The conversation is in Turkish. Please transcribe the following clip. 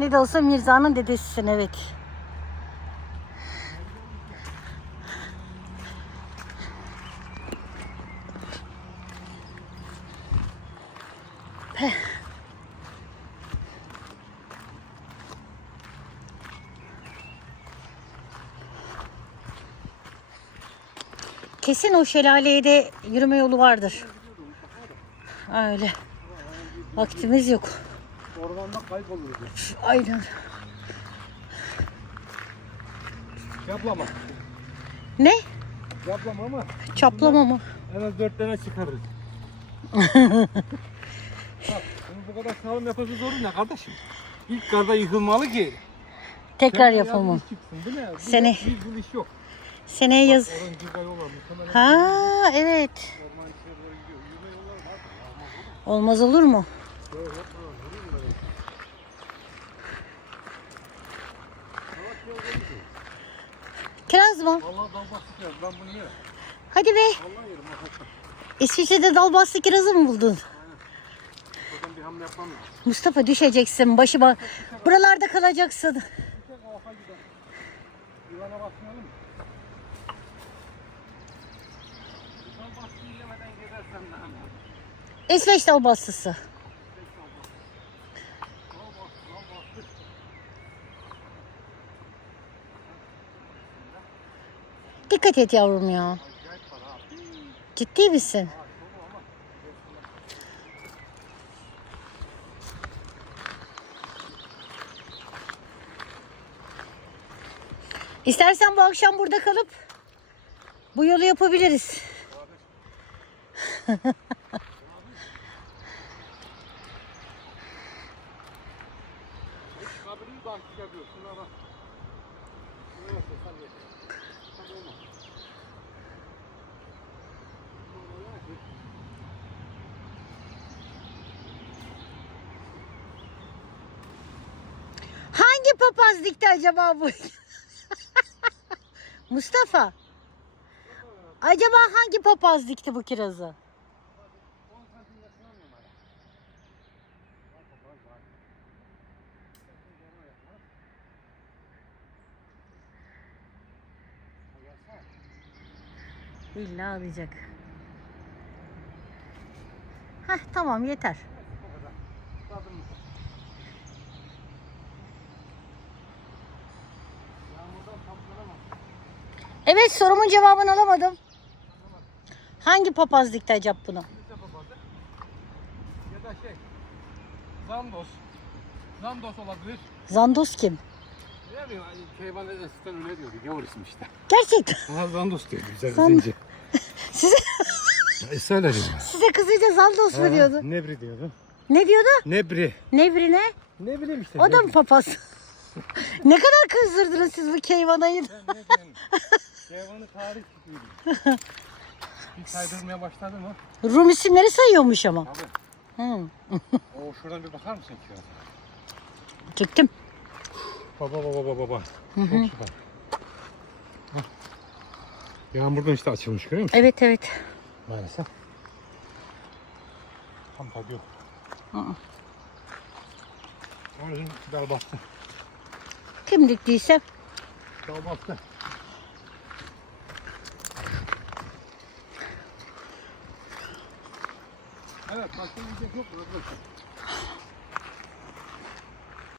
Ne de olsa Mirza'nın dedesisin evet. Kesin o şelaleye de yürüme yolu vardır. Öyle. Vaktimiz yok. Ormanda kayboluruz. Aynen. Yaplama. Ne? Yaplama ama Çaplama mı? en az dört tane çıkarırız. Bak bunu bu kadar sağlam yapması zor ne kardeşim? İlk karda yıkılmalı ki. Tekrar Çıksın. Bu ne? Bu Sene- Bir, bir iş yok. Seneye yaz. Oranın güzel yol var. Muhtemelen Ha evet. Olmaz olur mu? Kiraz mı? Vallahi dal bastık Ben bunu yerim. Hadi be. Vallahi yerim. İsviçre'de dal bastı kirazı mı buldun? Buradan bir hamle yapmam lazım. Mustafa düşeceksin başıma. Buralarda kalacaksın. Bir tek alfa gider. Yılana basmayalım mı? Dal baskıyı yemeden gidersen ne anlar? İsveç dal bastısı. Dikkat et yavrum ya. Ciddi misin? İstersen bu akşam burada kalıp bu yolu yapabiliriz. Kabrini takip ediyor. Şuna bak. Neyse sen de. Tabii olmaz. Hangi papaz dikti acaba bu? Mustafa. Acaba hangi papaz dikti bu kirazı? İlla alacak. Heh tamam yeter. Evet sorumun cevabını alamadım. Hangi papaz dikti acaba bunu? Ya da şey. Zandos. Zandos olabilir. Zandos kim? Ne bileyim hani Keyvan eskiden öyle diyordu. Gavur ismi işte. Gerçekten. Aha Zandos diyor bize Zand- kızınca. Size, E söyle diyor. size kızınca Zandos mu diyordu? Nebri diyordu. Ne diyordu? Nebri. Nevri ne? Ne bileyim işte. O da mı papaz? ne kadar kızdırdınız siz bu keyvanayı? Keyvan'ı tarih tutuyordu. Bir saydırmaya başladı mı? Rum isimleri sayıyormuş ama. Abi. Hı. O şuradan bir bakar mısın ki? Çektim. Baba baba baba baba. Çok süper. Hah. Yağmurdan işte açılmış görüyor musun? Evet evet. Maalesef. Tam tadı yok. Aa. Ağacın dal bastı. Kim diktiyse. Dal bastı. Evet, başka bir şey yok. Burası.